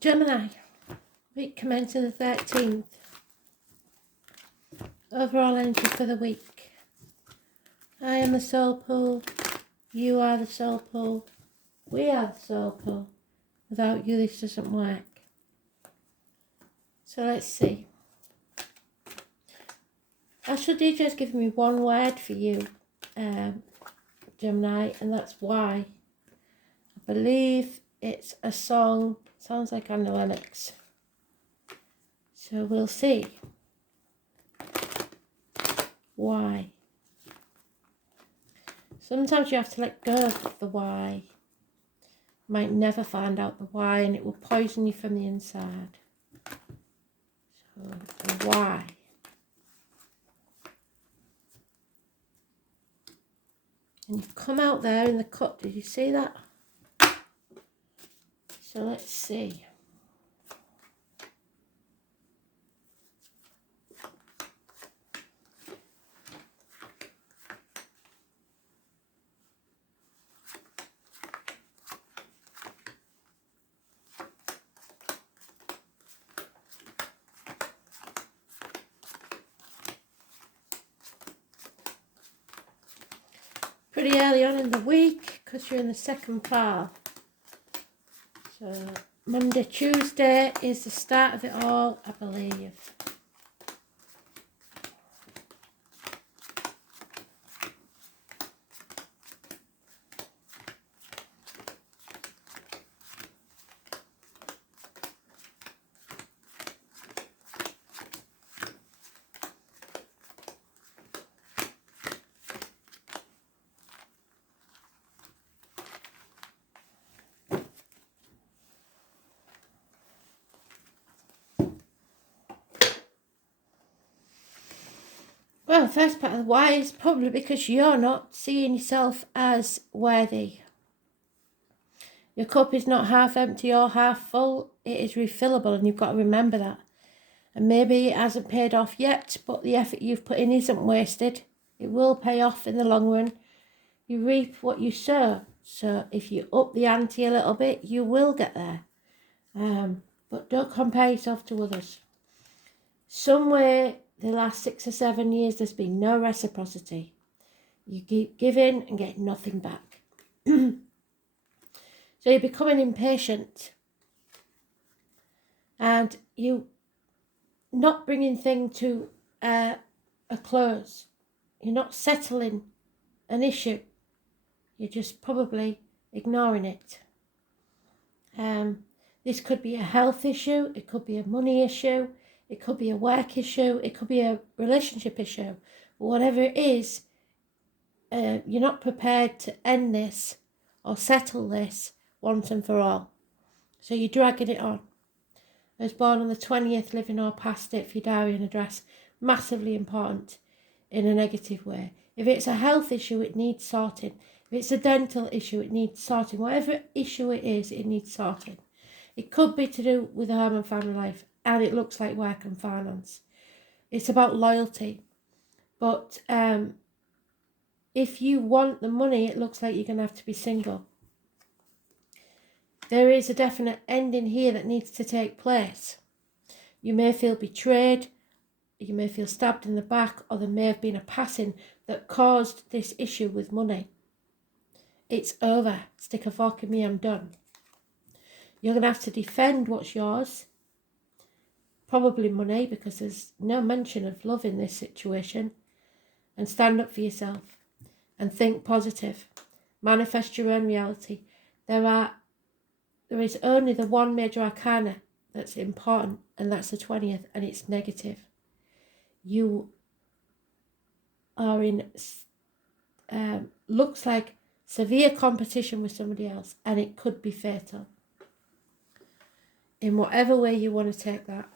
Gemini, week commencing the 13th. Overall energy for the week. I am the soul pool. You are the soul pool. We are the soul pool. Without you, this doesn't work. So let's see. Astral DJ has given me one word for you, Gemini, and that's why. I believe it's a song. Sounds like Anna Lennox. So we'll see. Why? Sometimes you have to let go of the why. You might never find out the why, and it will poison you from the inside. So, the why. And you've come out there in the cut. Did you see that? So let's see. Pretty early on in the week because you're in the second part. So Monday, Tuesday is the start of it all, I believe. Well, the first part of the why is probably because you're not seeing yourself as worthy. Your cup is not half empty or half full. It is refillable, and you've got to remember that. And maybe it hasn't paid off yet, but the effort you've put in isn't wasted. It will pay off in the long run. You reap what you sow. So if you up the ante a little bit, you will get there. But don't compare yourself to others. Somewhere the last 6 or 7 years, there's been no reciprocity. You keep giving and get nothing back. So you're becoming impatient. And you not bringing things to a close. You're not settling an issue. You're just probably ignoring it. This could be a health issue. It could be a money issue. It could be a work issue. It could be a relationship issue. But whatever it is, you're not prepared to end this or settle this once and for all. So you're dragging it on. I was born on the 20th, living or past it for your diary and address. Massively important in a negative way. If it's a health issue, it needs sorting. If it's a dental issue, it needs sorting. Whatever issue it is, it needs sorting. It could be to do with home and family life, and it looks like work and finance. It's about loyalty. But if you want the money, it looks like you're going to have to be single. There is a definite ending here that needs to take place. You may feel betrayed, you may feel stabbed in the back, or there may have been a passing that caused this issue with money. It's over. Stick a fork in me, I'm done. You're going to have to defend what's yours. Probably money, because there's no mention of love in this situation. And stand up for yourself. And think positive. Manifest your own reality. There is only the one major arcana that's important, and that's the 20th, and it's negative. You are in, looks like severe competition with somebody else, and it could be fatal. In whatever way you want to take that.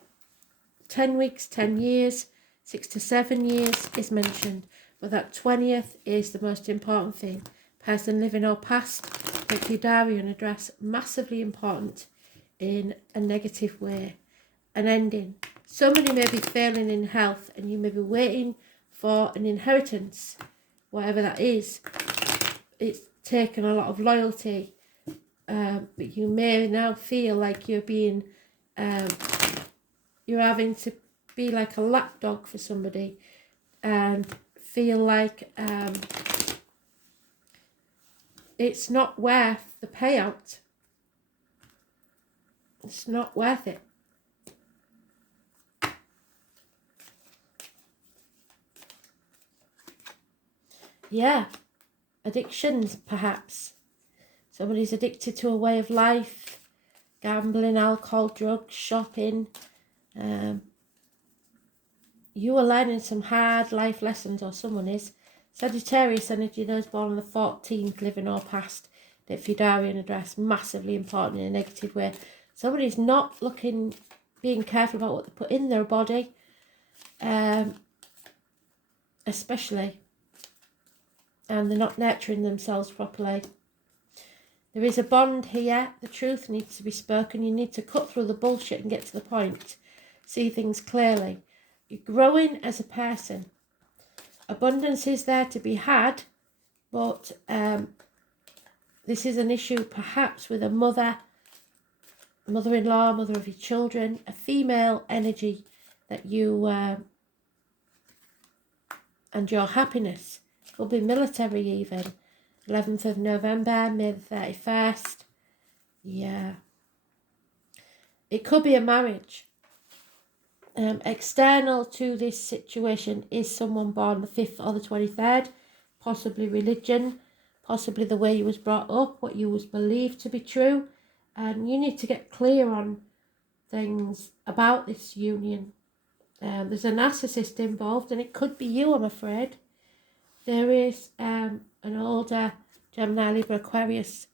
10 weeks, 10 years, 6 to 7 years is mentioned, but that 20th is the most important thing. Person living or past, take your diary and address, massively important in a negative way. An ending. Somebody may be failing in health, and you may be waiting for an inheritance, whatever that is. It's taken a lot of loyalty, but you may now feel like you're being, you're having to be like a lapdog for somebody, and feel like it's not worth the payout. It's not worth it. Yeah, addictions perhaps. Somebody's addicted to a way of life, gambling, alcohol, drugs, shopping. You are learning some hard life lessons, or someone is. Sagittarius energy, those born on the 14th, living or past, the Fidarian address, massively important in a negative way. Somebody's not being careful about what they put in their body, especially, and they're not nurturing themselves properly. There is a bond here. The truth needs to be spoken. You need to cut through the bullshit and get to the point. See things clearly. You're growing as a person. Abundance is there to be had, but this is an issue perhaps with a mother-in-law, mother of your children, a female energy that you, and your happiness. Could be military even. 11th of November, May the 31st. Yeah. It could be a marriage. External to this situation is someone born the 5th or the 23rd. Possibly religion. Possibly the way you was brought up. What you was believed to be true. And you need to get clear on things about this union. There's a narcissist involved, and it could be you, I'm afraid. There is an older Gemini, Libra, Aquarius,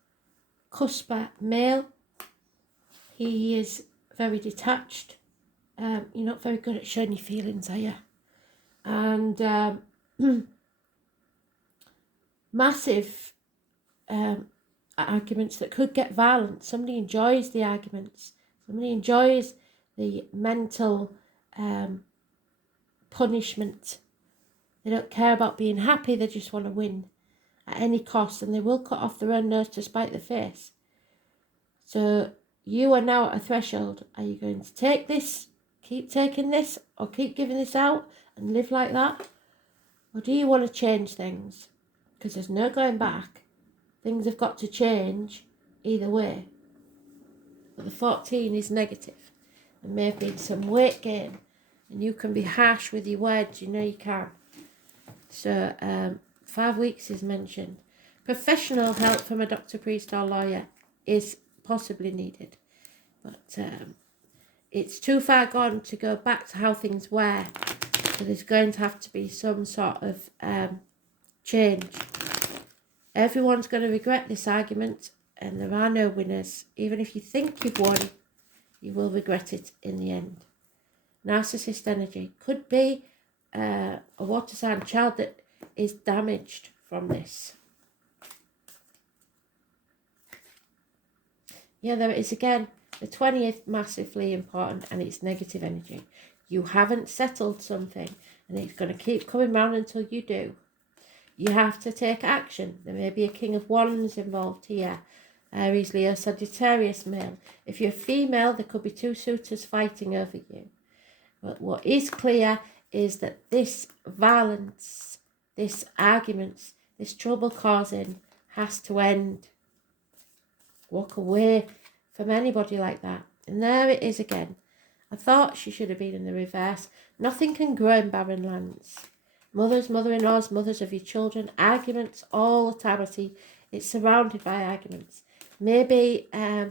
cusper male. He is very detached. You're not very good at showing your feelings, are you? And massive arguments that could get violent. Somebody enjoys the arguments. Somebody enjoys the mental punishment. They don't care about being happy, they just want to win at any cost, and they will cut off their own nose to spite their face. So you are now at a threshold. Are you going to take this, keep taking this, or keep giving this out and live like that? Or do you want to change things? Because there's no going back. Things have got to change either way. But the 14 is negative. There may have been some weight gain, and you can be harsh with your words, you know you can. So 5 weeks is mentioned. Professional help from a doctor, priest or lawyer is possibly needed. But it's too far gone to go back to how things were. So there's going to have to be some sort of change. Everyone's going to regret this argument, and there are no winners. Even if you think you've won, you will regret it in the end. Narcissist energy could be a water sign child that is damaged from this. Yeah, there it is again. The 20th, massively important, and it's negative energy. You haven't settled something, and it's going to keep coming round until you do. You have to take action. There may be a King of Wands involved here. Aries, Leo, Sagittarius male. If you're female, there could be two suitors fighting over you. But what is clear is that this violence, this arguments, this trouble causing has to end. Walk away from anybody like that. And there it is again. I thought she should have been in the reverse. Nothing can grow in barren lands. Mothers, mother-in-laws, mothers of your children, arguments all the time. I see it's surrounded by arguments. Maybe a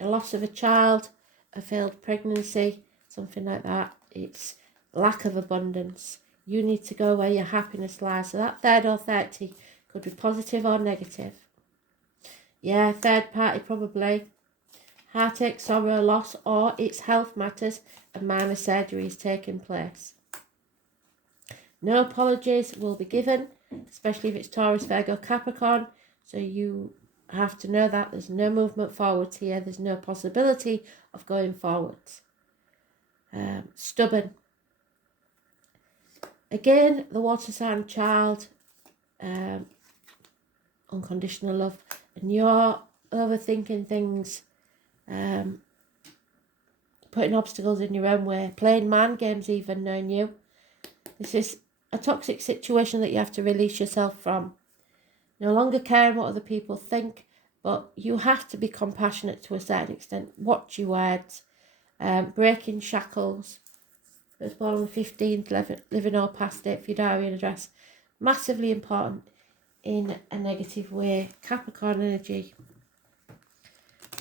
loss of a child, a failed pregnancy, something like that. It's lack of abundance. You need to go where your happiness lies. So that 3rd or 30 could be positive or negative. Yeah, third party probably. Heartache, sorrow, loss, or it's health matters and minor surgery is taking place. No apologies will be given, especially if it's Taurus, Virgo, Capricorn. So you have to know that there's no movement forwards here. There's no possibility of going forwards. Stubborn. Again, the water sign child, unconditional love, and you're overthinking things, putting obstacles in your own way, playing mind games even, knowing you. This is a toxic situation that you have to release yourself from. No longer caring what other people think, but you have to be compassionate to a certain extent. Watch your words, breaking shackles. It was born on the 15th, living or past it for your diary and address. Massively important in a negative way. Capricorn energy.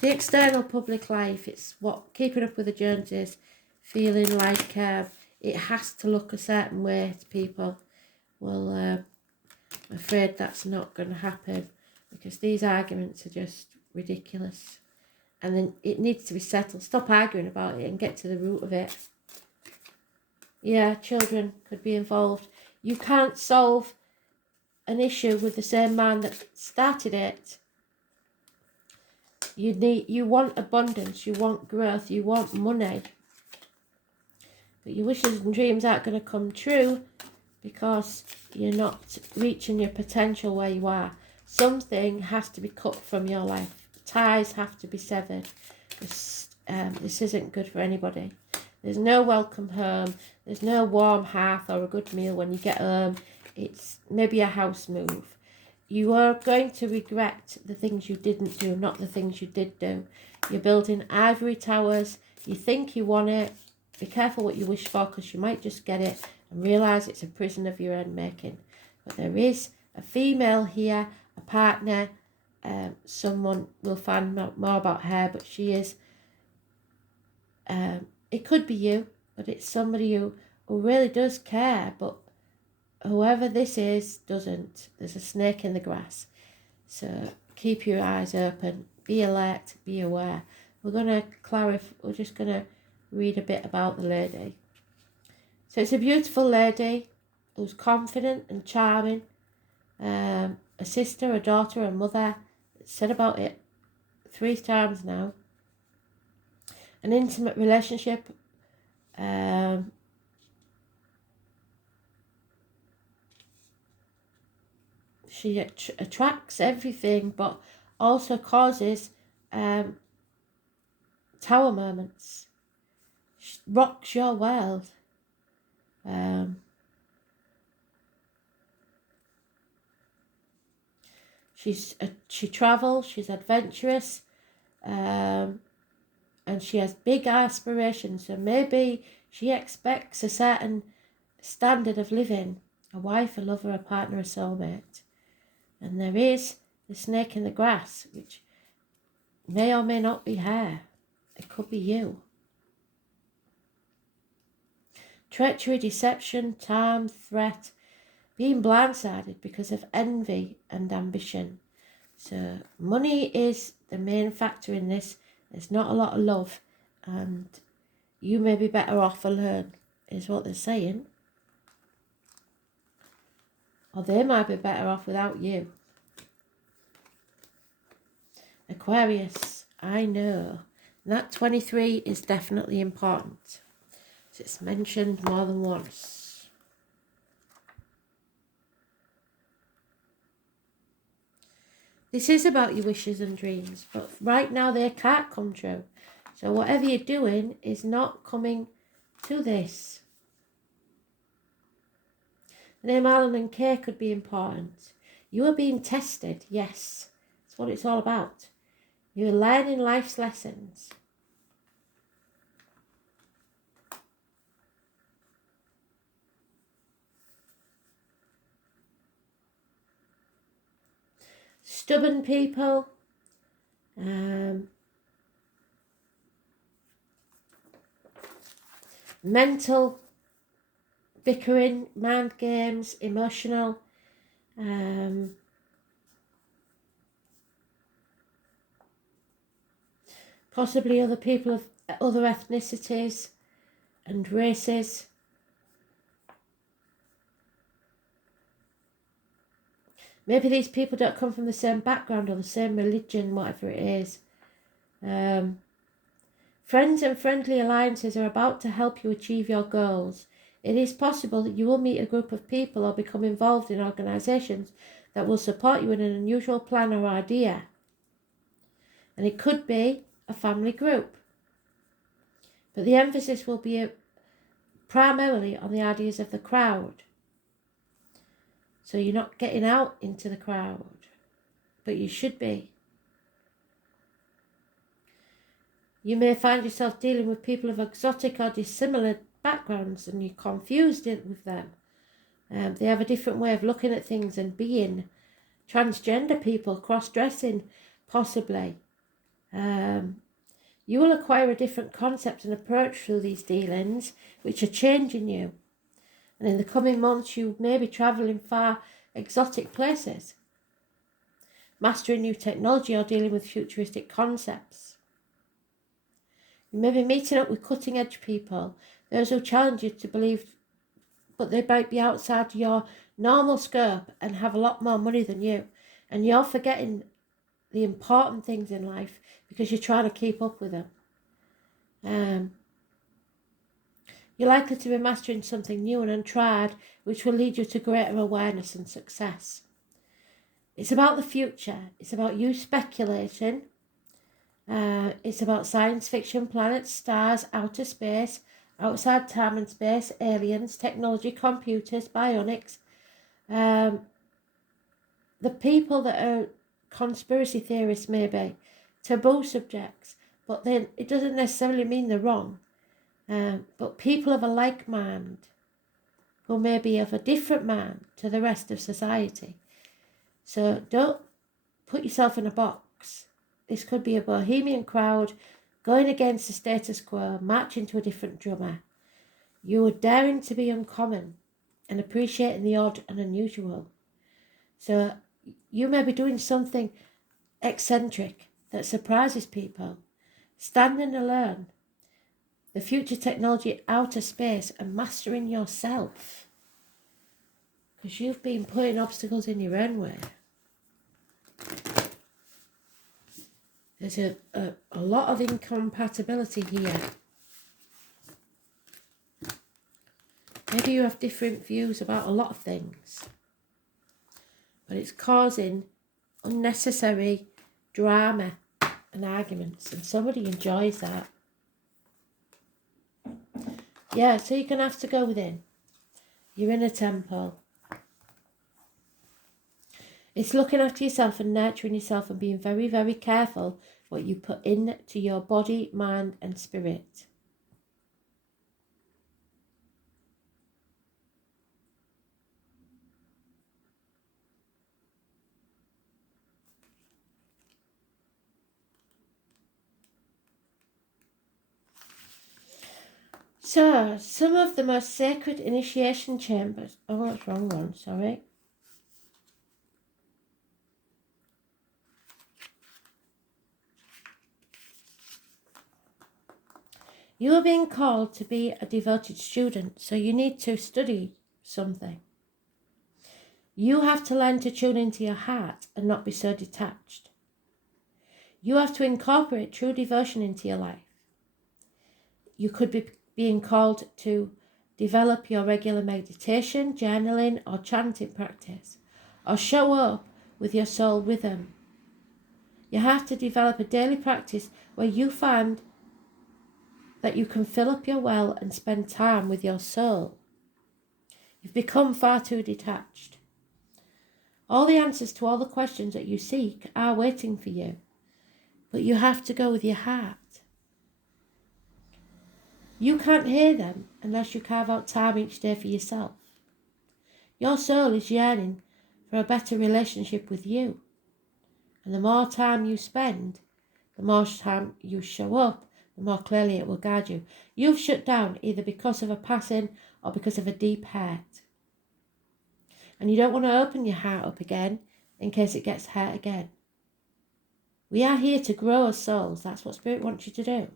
The external public life, it's what keeping up with the Joneses, feeling like it has to look a certain way to people. Well, I'm afraid that's not going to happen, because these arguments are just ridiculous. And then it needs to be settled. Stop arguing about it and get to the root of it. Yeah, children could be involved. You can't solve an issue with the same man that started it. You want abundance, you want growth, you want money. But your wishes and dreams aren't going to come true because you're not reaching your potential where you are. Something has to be cut from your life. Ties have to be severed. This isn't good for anybody. There's no welcome home. There's no warm hearth or a good meal when you get home. It's maybe a house move. You are going to regret the things you didn't do, not the things you did do. You're building ivory towers. You think you want it. Be careful what you wish for, because you might just get it and realise it's a prison of your own making. But there is a female here, a partner. Someone will find more about her, but she is... it could be you, but it's somebody who really does care, but whoever this is doesn't. There's a snake in the grass. So keep your eyes open. Be alert. Be aware. We're going to clarify. We're just going to read a bit about the lady. So it's a beautiful lady who's confident and charming. A sister, a daughter, a mother. Said about it 3 times now. An intimate relationship. She attracts everything, but also causes tower moments. She rocks your world. She travels. She's adventurous, and she has big aspirations. So maybe she expects a certain standard of living: a wife, a lover, a partner, a soulmate. And there is the snake in the grass, which may or may not be her. It could be you. Treachery, deception, time, threat, being blindsided because of envy and ambition. So money is the main factor in this. There's not a lot of love, and you may be better off alone, is what they're saying. Or they might be better off without you. Aquarius, I know. And that 23 is definitely important. So it's mentioned more than once. This is about your wishes and dreams, but right now they can't come true. So whatever you're doing is not coming to this. The name Alan and Kay could be important. You are being tested, yes. That's what it's all about. You're learning life's lessons. Stubborn people. Mental bickering, mind games, emotional. Possibly other people of other ethnicities and races. Maybe these people don't come from the same background or the same religion, whatever it is. Friends and friendly alliances are about to help you achieve your goals. It is possible that you will meet a group of people or become involved in organisations that will support you in an unusual plan or idea. And it could be a family group. But the emphasis will be primarily on the ideas of the crowd. So you're not getting out into the crowd, but you should be. You may find yourself dealing with people of exotic or dissimilar backgrounds and you're confused with them. They have a different way of looking at things and being. Transgender people, cross-dressing, possibly. You will acquire a different concept and approach through these dealings, which are changing you. And in the coming months, you may be travelling far exotic places, mastering new technology or dealing with futuristic concepts. You may be meeting up with cutting-edge people, those who challenge you to believe, but they might be outside your normal scope and have a lot more money than you. And you're forgetting the important things in life because you're trying to keep up with them. You're likely to be mastering something new and untried, which will lead you to greater awareness and success. It's about the future. It's about you speculating. It's about science fiction, planets, stars, outer space, outside time and space, aliens, technology, computers, bionics. The people that are conspiracy theorists may be taboo subjects, but then it doesn't necessarily mean they're wrong. But people of a like mind, who may be of a different mind to the rest of society. So don't put yourself in a box. This could be a bohemian crowd going against the status quo, marching to a different drummer. You are daring to be uncommon and appreciating the odd and unusual. So you may be doing something eccentric that surprises people, standing alone, the future technology, outer space, and mastering yourself. Because you've been putting obstacles in your own way. There's a lot of incompatibility here. Maybe you have different views about a lot of things. But it's causing unnecessary drama and arguments. And somebody enjoys that. Yeah, so you're going to have to go within. You're in a temple. It's looking after yourself and nurturing yourself and being very, very careful what you put into your body, mind and spirit. So, some of the most sacred initiation chambers. Oh, that's the wrong one, sorry. You are being called to be a devoted student, so you need to study something. You have to learn to tune into your heart and not be so detached. You have to incorporate true devotion into your life. You could be being called to develop your regular meditation, journaling or chanting practice, or show up with your soul rhythm. You have to develop a daily practice where you find that you can fill up your well and spend time with your soul. You've become far too detached. All the answers to all the questions that you seek are waiting for you, but you have to go with your heart. You can't hear them unless you carve out time each day for yourself. Your soul is yearning for a better relationship with you. And the more time you spend, the more time you show up, the more clearly it will guide you. You've shut down either because of a passing or because of a deep hurt. And you don't want to open your heart up again in case it gets hurt again. We are here to grow as souls. That's what Spirit wants you to do.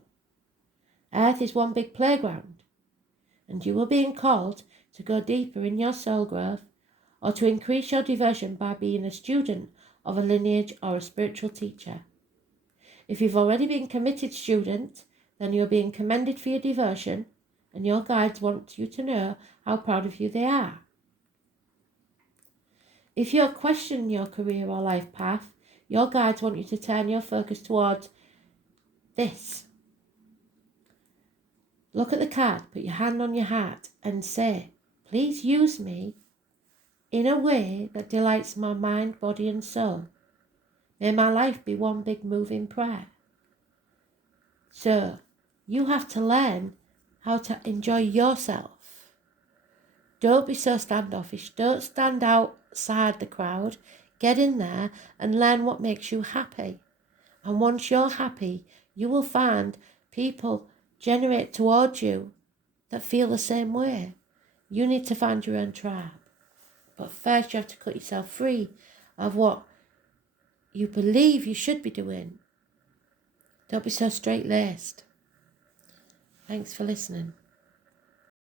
Earth is one big playground, and you are being called to go deeper in your soul growth or to increase your devotion by being a student of a lineage or a spiritual teacher. If you've already been committed student, then you're being commended for your devotion, and your guides want you to know how proud of you they are. If you're questioning your career or life path, Your guides want you to turn your focus towards this. Look at the card, put your hand on your heart and say, please use me in a way that delights my mind, body and soul. May my life be one big moving prayer. So you have to learn how to enjoy yourself. Don't be so standoffish. Don't stand outside the crowd. Get in there and learn what makes you happy. And once you're happy, you will find people generate towards you that feel the same way. You need to find your own tribe. But first you have to cut yourself free of what you believe you should be doing. Don't be so straight-laced. Thanks for listening.